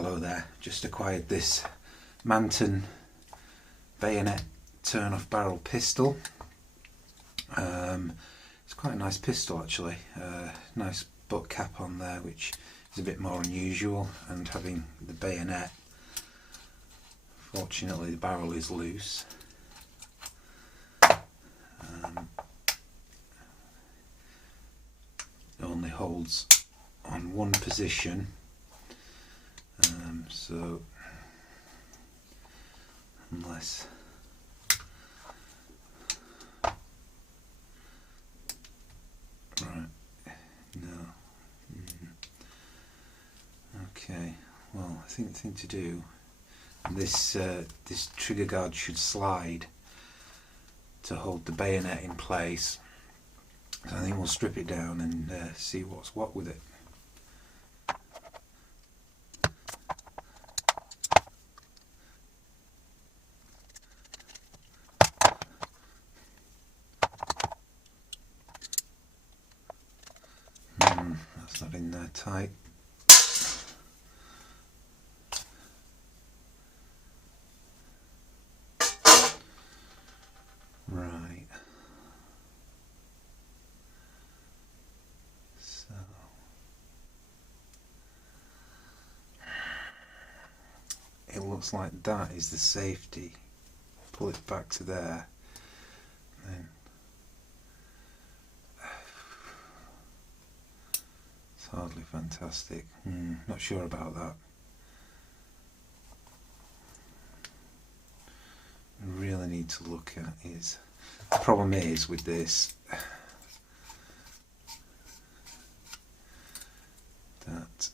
Hello there, just acquired this Manton Bayonet turn-off barrel pistol. It's quite a nice pistol actually, nice butt cap on there which is a bit more unusual, and having the bayonet, fortunately the barrel is loose. It only holds on one position, so unless okay, well I think the thing to do, this trigger guard should slide to hold the bayonet in place. So I think we'll strip it down and see what's what with it. That's not in there tight. Right. So it looks like that is the safety. Pull it back to there. Then it's hardly fantastic. Not sure about that. We really need to look at is, the problem is with this that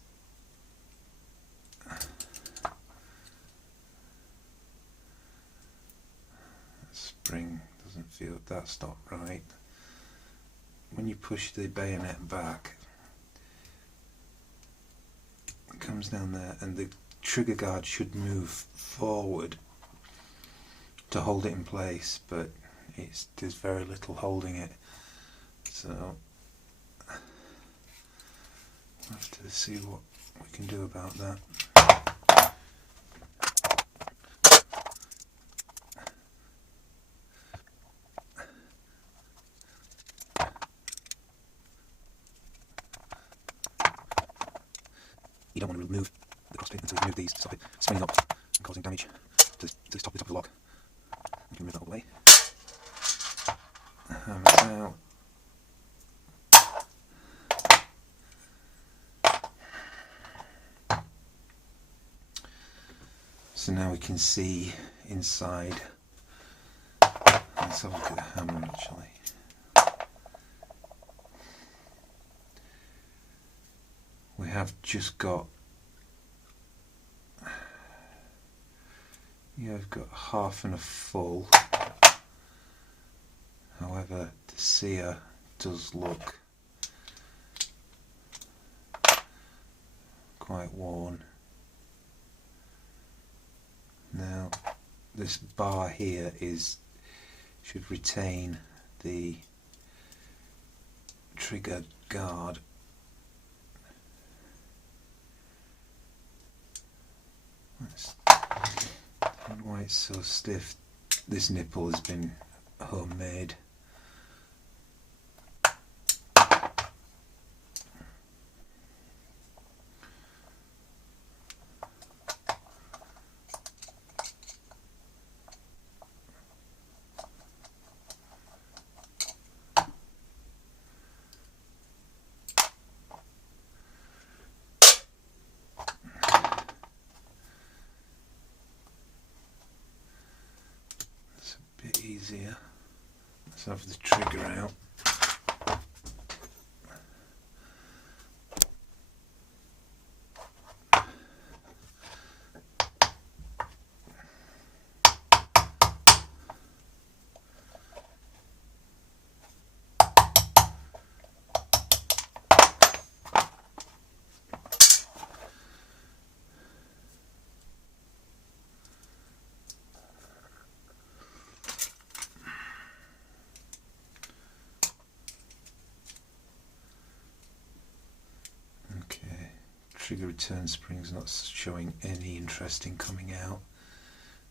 spring doesn't feel, that's not right. When you push the bayonet back, it comes down there and the trigger guard should move forward to hold it in place, but there's very little holding it, so we'll have to see what we can do about that. You don't want to remove the crosspin until you remove these to stop it spinning up and causing damage to the top of the lock. You can move that all away. Now, so now we can see inside. Let's have a look at the hammer actually. We have just got, I've got half and a full. However, the sear does look quite worn. Now, this bar here should retain the trigger guard. Why it's so stiff. This nipple has been homemade. Easier. Let's have the trigger out. trigger return spring's not showing any interest in coming out.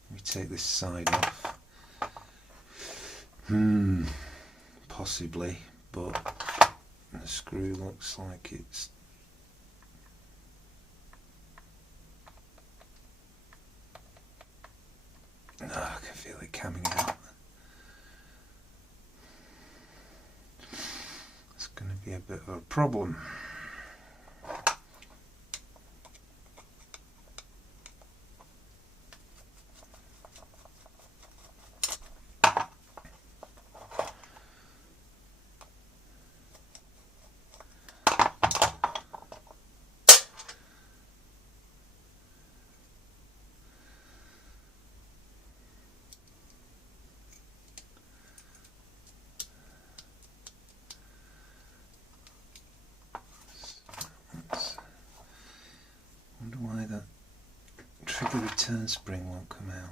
Let me take this side off. Possibly, but the screw looks like it's I can feel it coming out. It's going to be a bit of a problem. Wonder why that trigger return spring won't come out.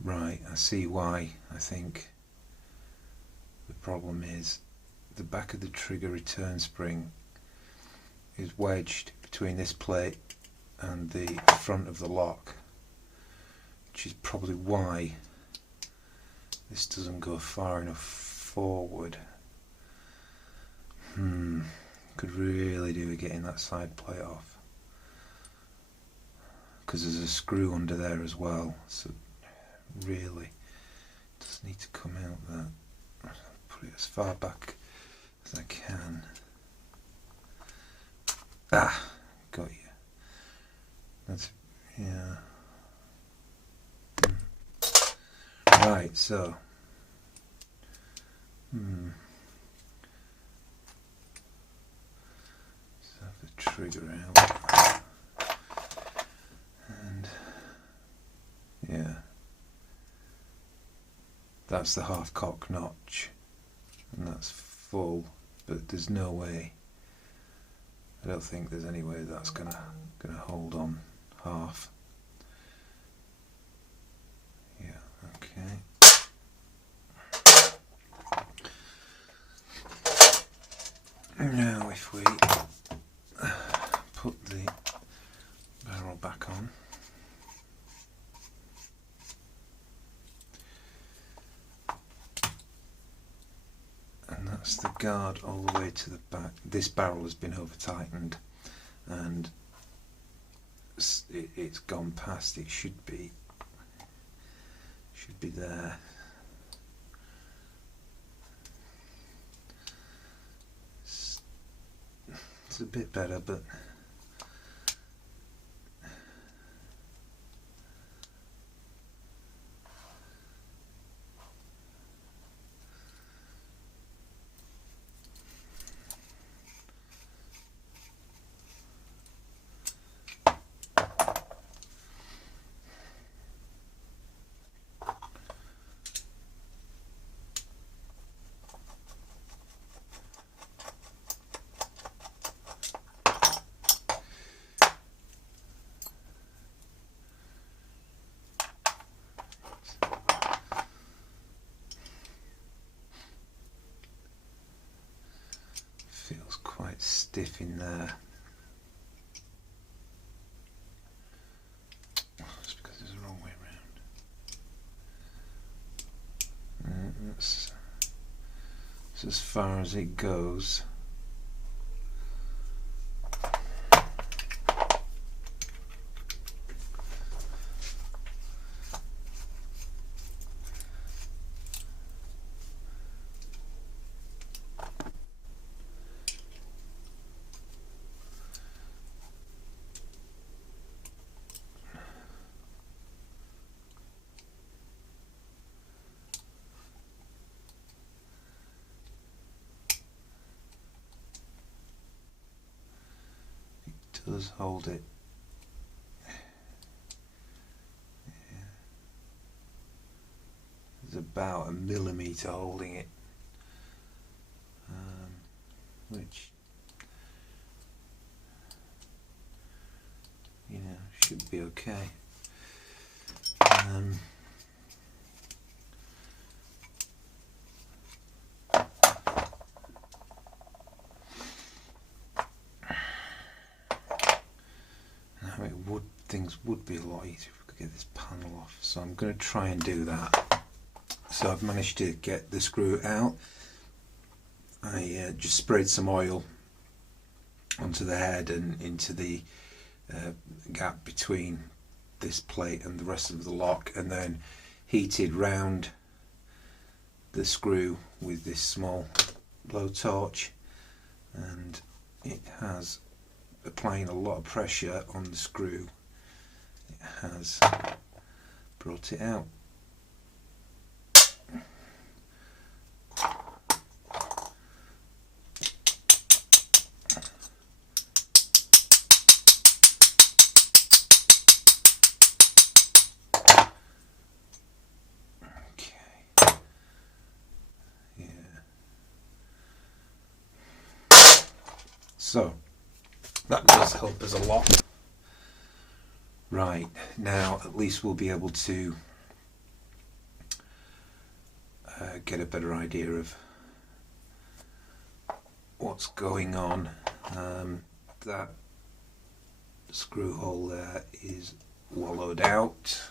Right, I see why. I think the problem is the back of the trigger return spring is wedged between this plate and the front of the lock, which is probably why this doesn't go far enough forward. Could really do with getting that side plate off, because there's a screw under there as well, so really does need to come out that. Put it as far back as I can. Ah, got you. That's, yeah. Right, so let's have the trigger out. And yeah, that's the half cock notch, and that's full, but there's no way, I don't think there's any way that's gonna hold on half. Yeah, okay. Now if we put the barrel back on, and that's the guard all the way to the back. This barrel has been over tightened and it's gone past. It should be there. It's a bit better, but feels quite stiff in there. It's because it's the wrong way around. That's as far as it goes. Does hold it. Yeah. There's about 1 millimetre holding it, which should be okay. Things would be a lot easier if we could get this panel off, so I'm going to try and do that. So I've managed to get the screw out. I just sprayed some oil onto the head and into the gap between this plate and the rest of the lock, and then heated round the screw with this small blowtorch, and it has, applying a lot of pressure on the screw, it has brought it out. Okay. Yeah. So that does help us a lot. Right, now at least we'll be able to get a better idea of what's going on. That screw hole there is wallowed out.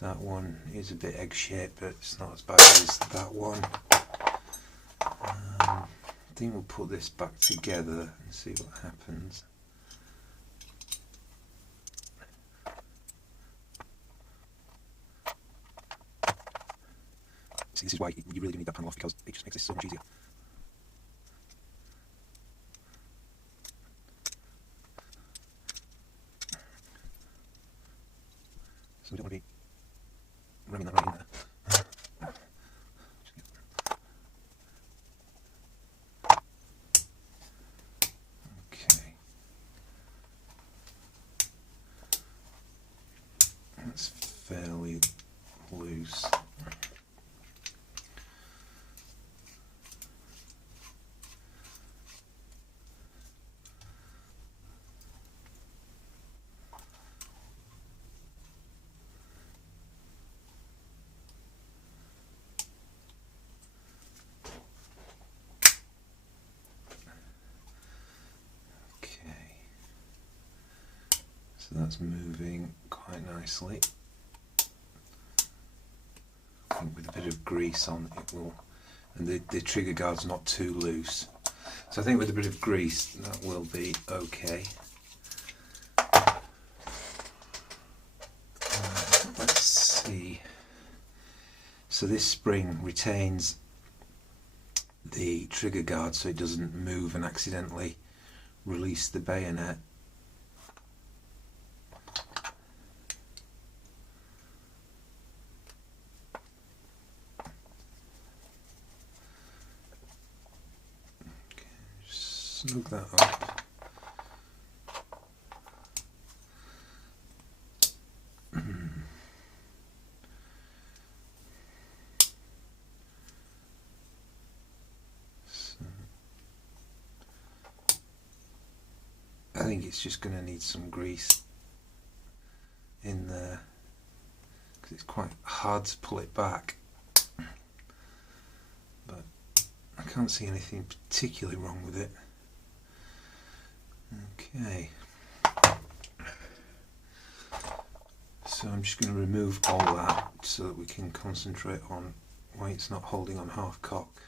That one is a bit egg-shaped, but it's not as bad as that one. I think we'll put this back together and see what happens. See, this is why you really do need that panel off, because it just makes this so much easier. So we don't want to be ramming that right in there. Okay. That's fairly loose. So that's moving quite nicely. I think with a bit of grease on it will, and the trigger guard's not too loose. So I think with a bit of grease that will be okay. Let's see. So this spring retains the trigger guard so it doesn't move and accidentally release the bayonet. Snug that up. So, I think it's just going to need some grease in there because it's quite hard to pull it back. But I can't see anything particularly wrong with it. Okay, so I'm just going to remove all that so that we can concentrate on why it's not holding on half cock.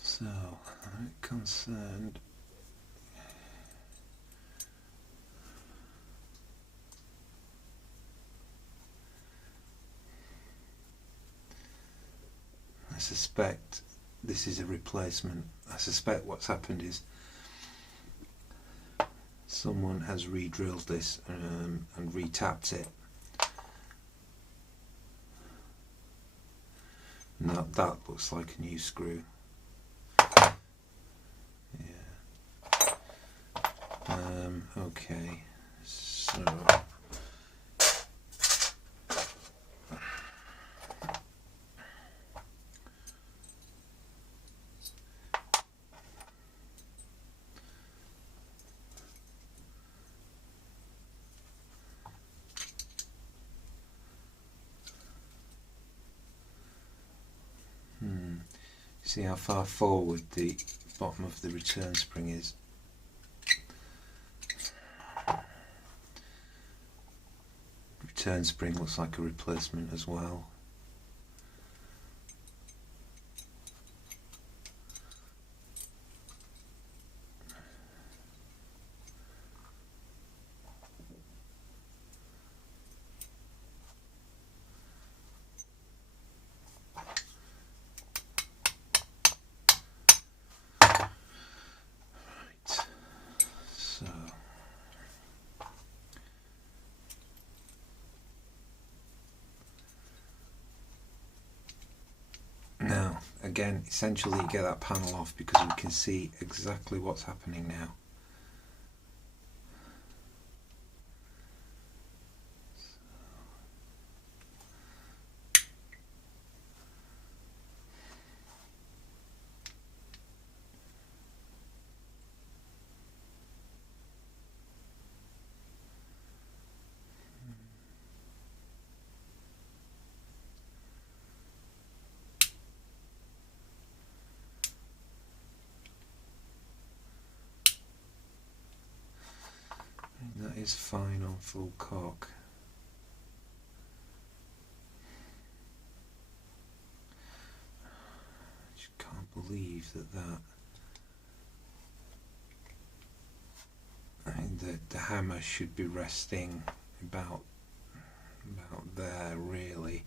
So I'm concerned I suspect this is a replacement. I suspect what's happened is someone has re-drilled this and re-tapped it. And that looks like a new screw. Yeah. Okay. So. See how far forward the bottom of the return spring is. Return spring looks like a replacement as well. Now, again, essentially you get that panel off because we can see exactly what's happening now. That is fine on full cock. I just can't believe that I mean, the hammer should be resting about there really.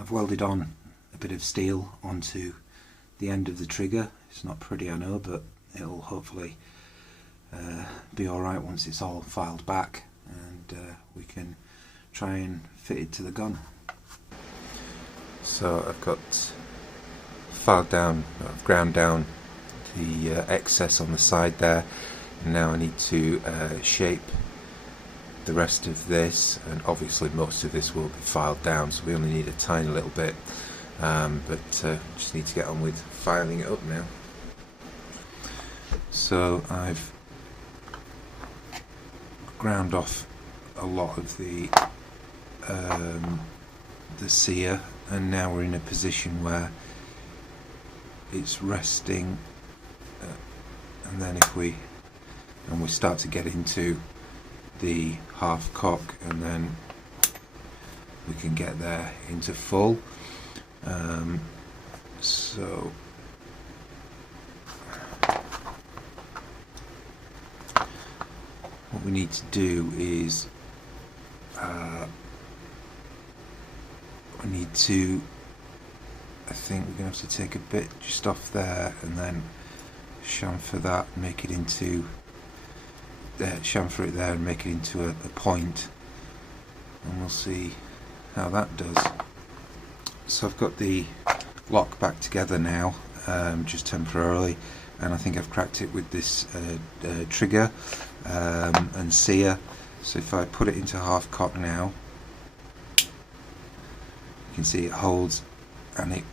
I've welded on a bit of steel onto the end of the trigger. It's not pretty, I know, but it'll hopefully be alright once it's all filed back, and we can try and fit it to the gun. So I've got filed down, I've ground down the excess on the side there, and now I need to shape the rest of this, and obviously most of this will be filed down, so we only need a tiny little bit, but just need to get on with filing it up now. So I've ground off a lot of the sear, and now we're in a position where it's resting, and then if we start to get into the half cock, and then we can get there into full. So what we need to do is we need to, I think we're going to have to take a bit just off there and then chamfer that, make it into chamfer it there and make it into a point, and we'll see how that does. So I've got the lock back together now, just temporarily, and I think I've cracked it with this trigger and sear. So if I put it into half cock now, you can see it holds and it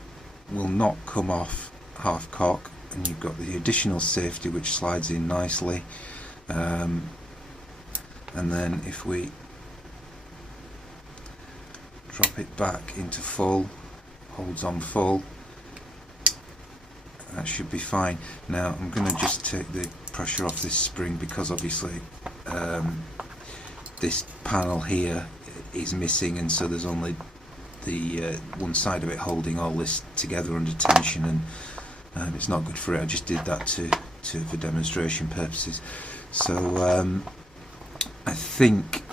will not come off half cock, and you've got the additional safety which slides in nicely. And then if we drop it back into full, holds on full, that should be fine. Now I'm going to just take the pressure off this spring because obviously this panel here is missing, and so there's only the one side of it holding all this together under tension, and it's not good for it. I just did that for demonstration purposes. So I think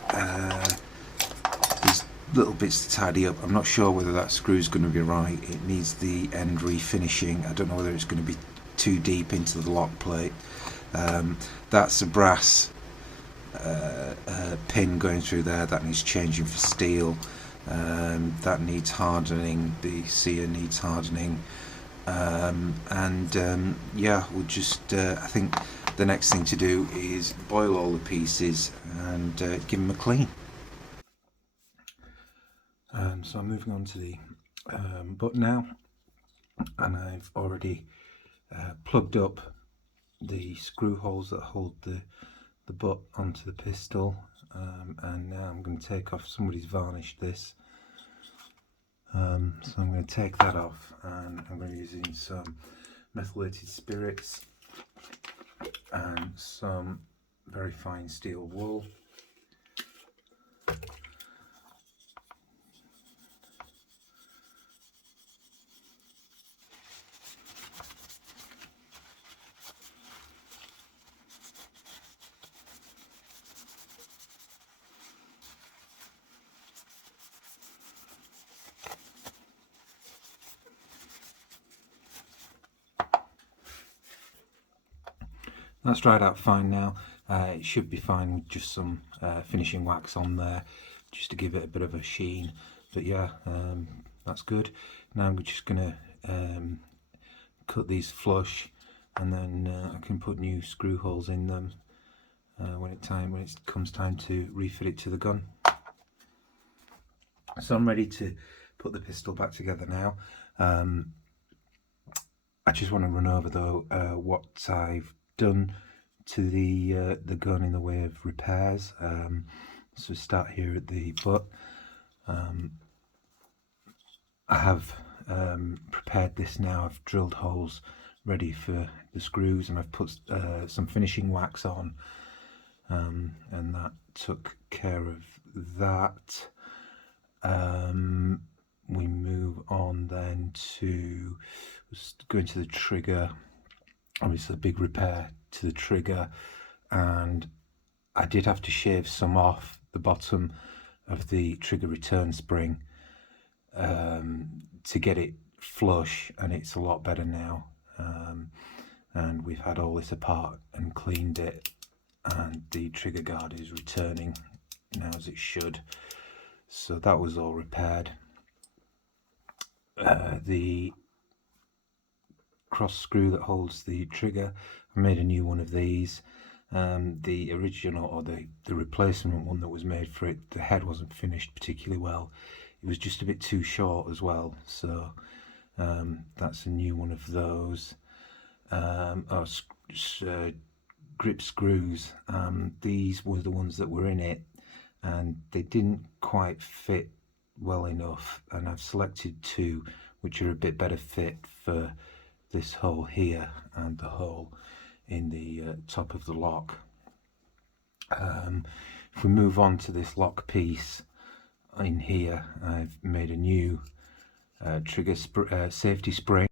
these little bits to tidy up. I'm not sure whether that screw is going to be right. It needs the end refinishing. I don't know whether it's going to be too deep into the lock plate. That's a brass pin going through there. That needs changing for steel. That needs hardening. The sear needs hardening. Yeah, we'll just I think the next thing to do is boil all the pieces and give them a clean. And So I'm moving on to the butt now, and I've already plugged up the screw holes that hold the butt onto the pistol, and now I'm going to take off, somebody's varnished this, so I'm going to take that off, and I'm going to be using some methylated spirits and some very fine steel wool. That's dried out fine now. It should be fine with just some finishing wax on there, just to give it a bit of a sheen. But yeah, that's good. Now I'm just going to cut these flush, and then I can put new screw holes in them when it comes time to refit it to the gun. So I'm ready to put the pistol back together now. I just want to run over though what I've done to the gun in the way of repairs. So start here at the butt. I have prepared this now. I've drilled holes ready for the screws, and I've put some finishing wax on, and that took care of that. We move on then to going to the trigger. Obviously a big repair to the trigger, and I did have to shave some off the bottom of the trigger return spring to get it flush, and it's a lot better now. And we've had all this apart and cleaned it, and the trigger guard is returning now as it should. So that was all repaired. The cross screw that holds the trigger, I made a new one of these. The original, or the replacement one that was made for it, the head wasn't finished particularly well. It was just a bit too short as well, so that's a new one of those. Grip screws, these were the ones that were in it, and they didn't quite fit well enough, and I've selected two which are a bit better fit for this hole here and the hole in the top of the lock. If we move on to this lock piece in here, I've made a new trigger safety spring,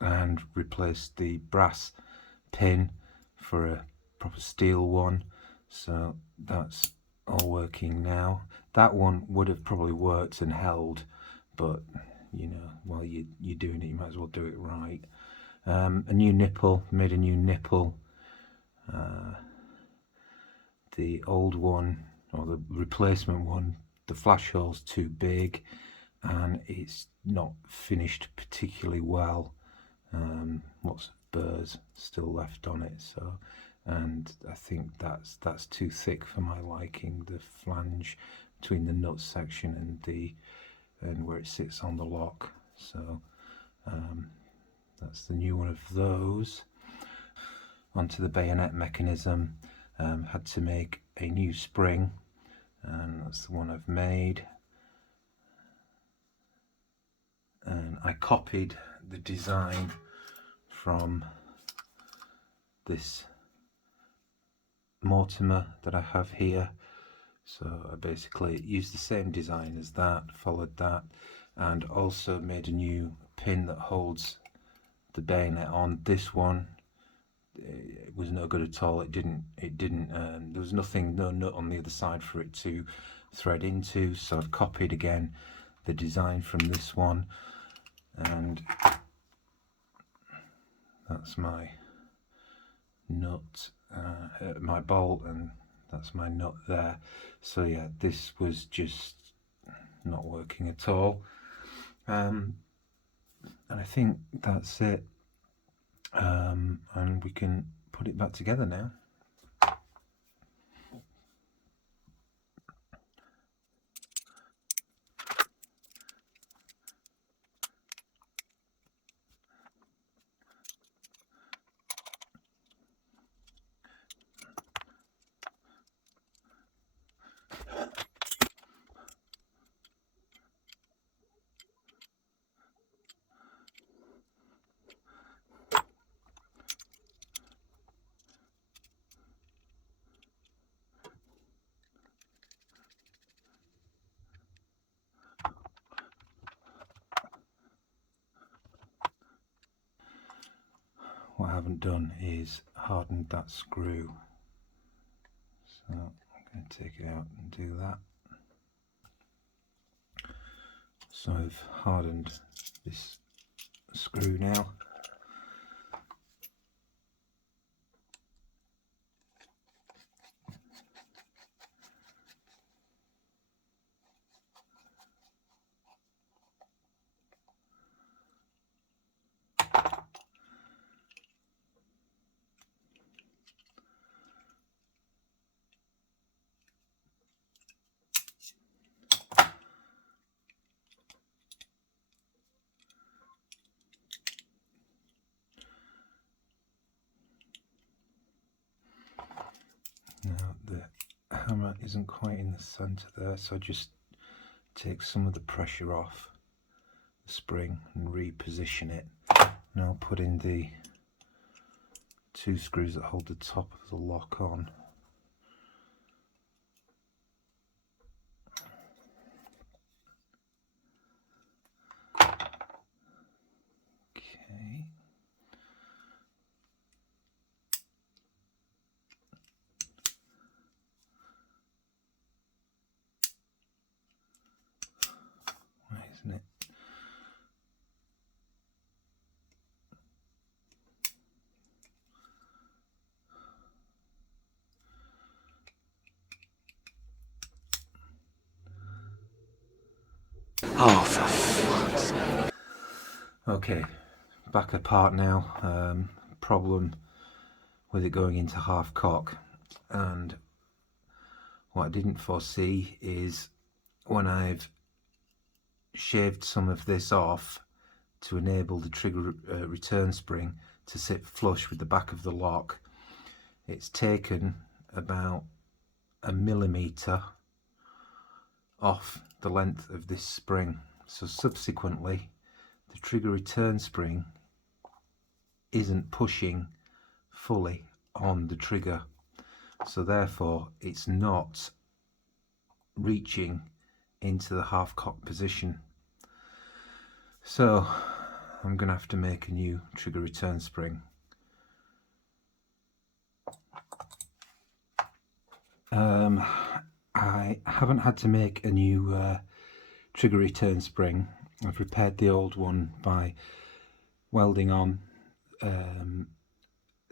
and replaced the brass pin for a proper steel one, so that's all working now. That one would have probably worked and held, but you know, while you're doing it, you might as well do it right. A new nipple, made a new nipple. The old one, or the replacement one, the flash hole's too big and it's not finished particularly well. Lots of burrs still left on it, so, and I think that's too thick for my liking, the flange between the nut section and where it sits on the lock. So that's the new one of those. Onto the bayonet mechanism, had to make a new spring, and that's the one I've made. And I copied the design from this Mortimer that I have here, so I basically used the same design as that, followed that, and also made a new pin that holds the bayonet on. This one, it was no good at all. It didn't there was no nut on the other side for it to thread into, so I've copied again the design from this one, and that's my nut, my bolt, and that's my nut there. So yeah, this was just not working at all, and I think that's it, and we can put it back together now. haven't done is hardened that screw. So I'm going to take it out and do that. So I've hardened this screw now. Now the hammer isn't quite in the centre there, so I just take some of the pressure off the spring and reposition it. Now I'll put in the 2 screws that hold the top of the lock on. Okay. Why isn't it? Oh, for fuck's sake. Okay, back apart now. Problem with it going into half cock, and what I didn't foresee is when I've shaved some of this off to enable the trigger return spring to sit flush with the back of the lock, it's taken about 1 millimetre off the length of this spring. So subsequently the trigger return spring isn't pushing fully on the trigger, so therefore it's not reaching into the half cock position. So I'm gonna have to make a new trigger return spring. I haven't had to make a new trigger return spring. I've repaired the old one by welding on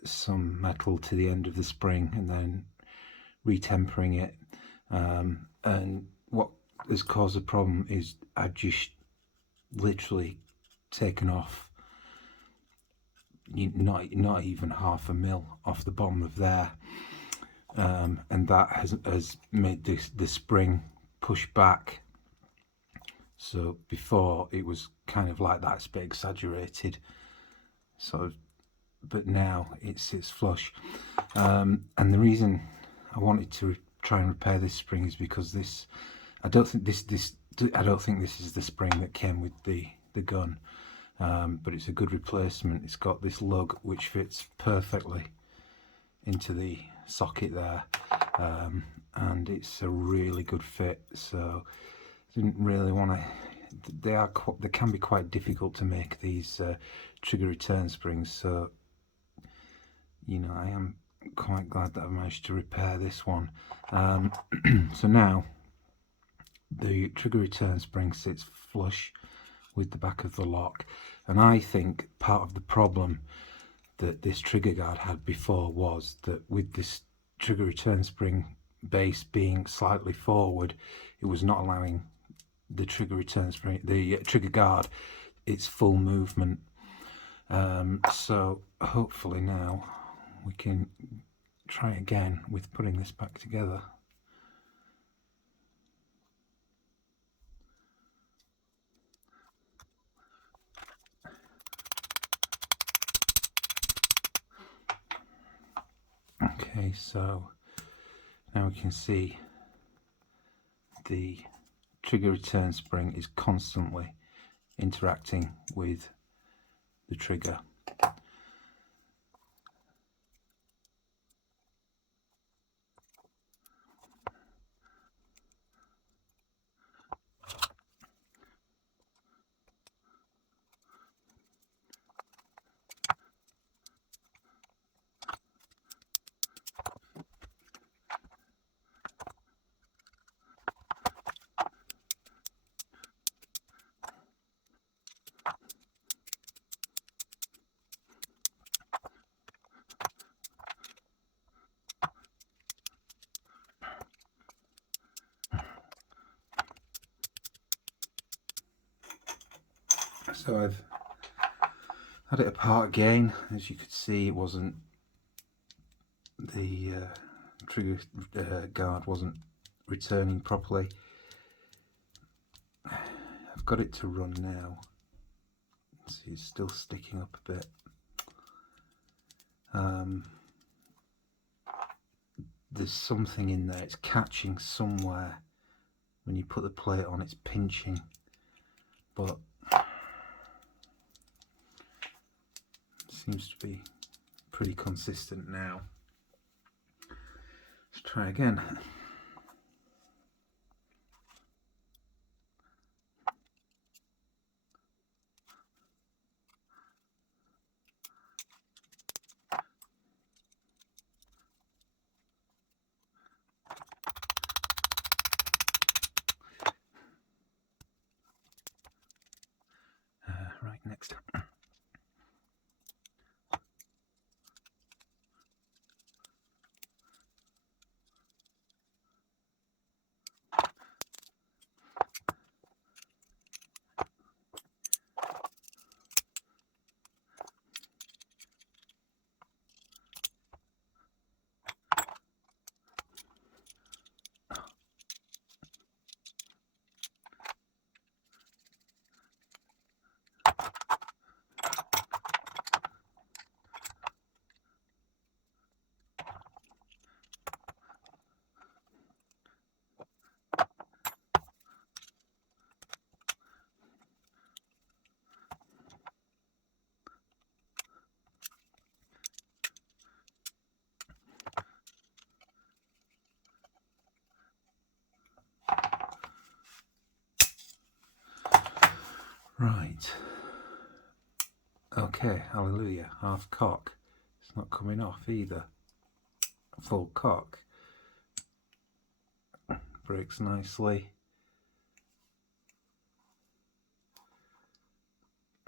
some metal to the end of the spring and then retempering it, and what has caused the problem is I've just literally taken off not even half a mil off the bottom of there, and that has made the spring push back. So before it was kind of like that, it's a bit exaggerated, sort of, but now it sits flush. And the reason I wanted to try and repair this spring is because this, I don't think this is the spring that came with the gun, but it's a good replacement. It's got this lug which fits perfectly into the socket there, and it's a really good fit. So didn't really want to. They can be quite difficult to make, these trigger return springs. So you know, I am quite glad that I've managed to repair this one. So now the trigger return spring sits flush with the back of the lock, and I think part of the problem that this trigger guard had before was that with this trigger return spring base being slightly forward, it was not allowing the trigger return spring, the trigger guard, its full movement. So hopefully now we can try again with putting this back together. Okay, so now we can see the trigger return spring is constantly interacting with the trigger. So I've had it apart again. As you could see, it wasn't, the trigger guard wasn't returning properly. I've got it to run now. See, it's still sticking up a bit. There's something in there, it's catching somewhere. When you put the plate on, it's pinching, but it seems to be pretty consistent now. Let's try again. Right, next. Right. Okay, hallelujah. Half cock. It's not coming off either. Full cock. Breaks nicely.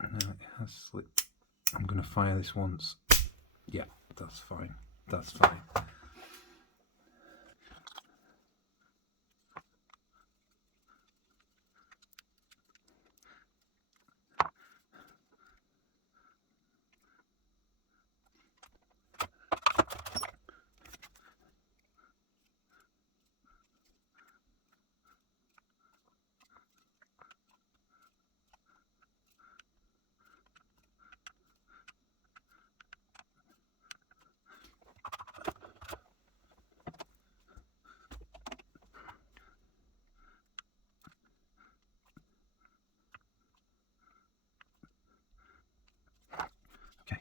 Now it has slipped. I'm going to fire this once. Yeah, that's fine. That's fine. Okay.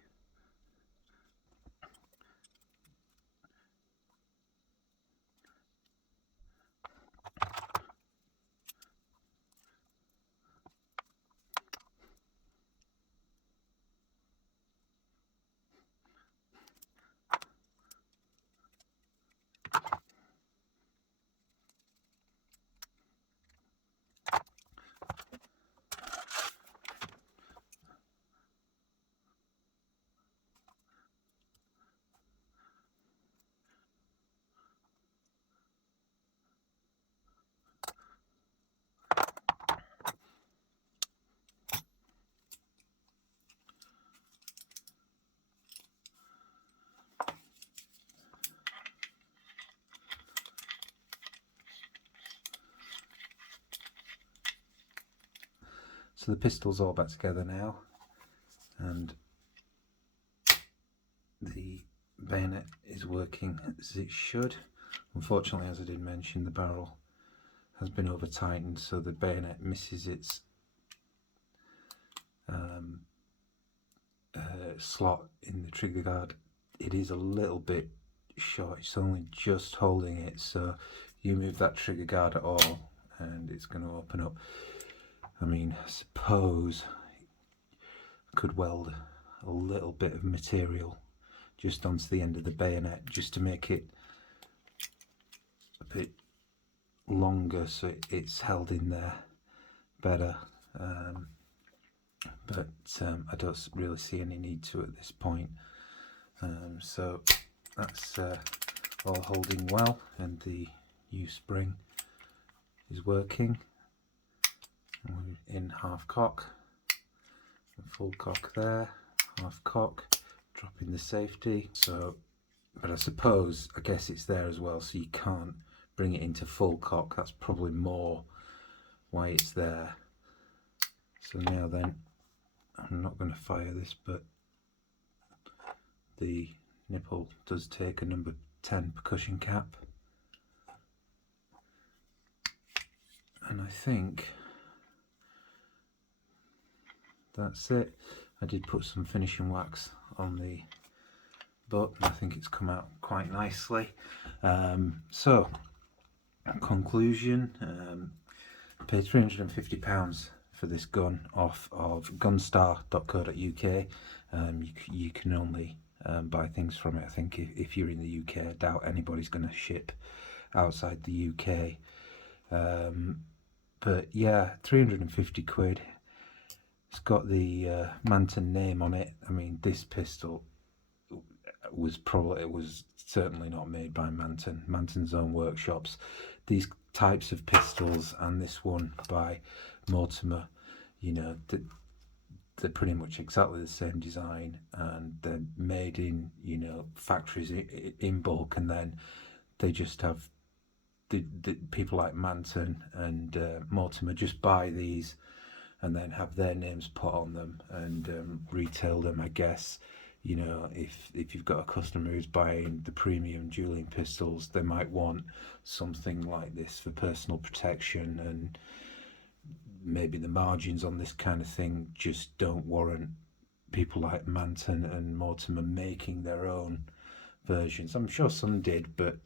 So the pistol's all back together now, and the bayonet is working as it should. Unfortunately, as I did mention, the barrel has been over tightened, so the bayonet misses its slot in the trigger guard. It is a little bit short, it's only just holding it, so you move that trigger guard at all and it's going to open up. I mean, I suppose I could weld a little bit of material just onto the end of the bayonet just to make it a bit longer so it's held in there better. but I don't really see any need to at this point. So that's all holding well, and the new spring is working. And we're in half cock, full cock there, half cock, dropping the safety. So, but I guess it's there as well, so you can't bring it into full cock. That's probably more why it's there. So now then, I'm not going to fire this, but the nipple does take a number 10 percussion cap, and I think that's it. I did put some finishing wax on the butt, and I think it's come out quite nicely. So conclusion, I paid £350 for this gun off of gunstar.co.uk. You can only buy things from it, I think, if you're in the UK. I doubt anybody's going to ship outside the UK. But yeah, 350 quid. It's got the Manton name on it. I mean, this pistol was certainly not made by Manton's own workshops. These types of pistols and this one by Mortimer, you know, they're pretty much exactly the same design, and they're made in, you know, factories in bulk, and then they just have the people like Manton and Mortimer just buy these and then have their names put on them and retail them, I guess. You know, if you've got a customer who's buying the premium dueling pistols, they might want something like this for personal protection, and maybe the margins on this kind of thing just don't warrant people like Manton and Mortimer making their own versions. I'm sure some did, but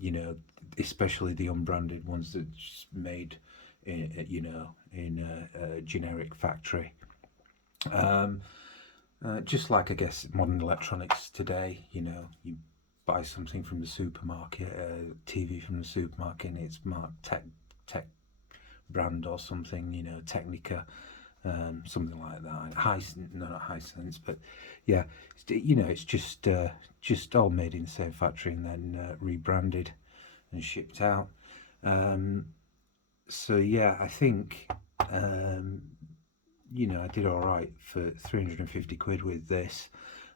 you know, especially the unbranded ones that's made in, you know, in a generic factory. Just like, I guess, modern electronics today, you know, you buy something from the supermarket, a TV from the supermarket, and it's marked tech brand or something, you know, Technica, something like that. No, not Hisense, but yeah, you know, it's just all made in the same factory and then rebranded and shipped out. So yeah, I think you know, I did all right for 350 quid with this.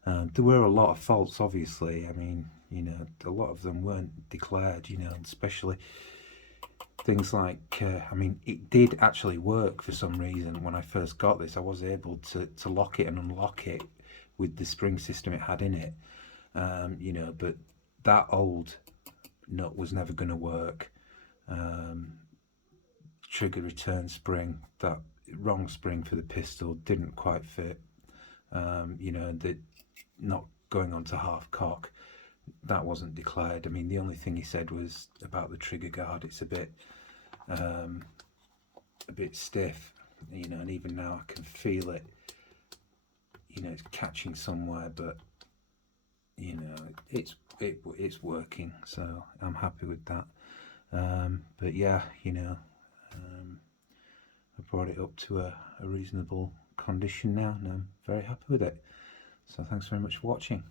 There were a lot of faults, obviously. I mean, you know, a lot of them weren't declared, you know, especially things like, I mean, it did actually work for some reason. When I first got this, I was able to lock it and unlock it with the spring system it had in it, you know, but that old nut was never going to work. Trigger return spring, that wrong spring for the pistol didn't quite fit. You know, not going on to half cock, that wasn't declared. I mean, the only thing he said was about the trigger guard. It's a bit stiff, you know, and even now I can feel it. You know, it's catching somewhere, but you know, it's working, so I'm happy with that. But yeah, you know, I brought it up to a reasonable condition now, and I'm very happy with it. So thanks very much for watching.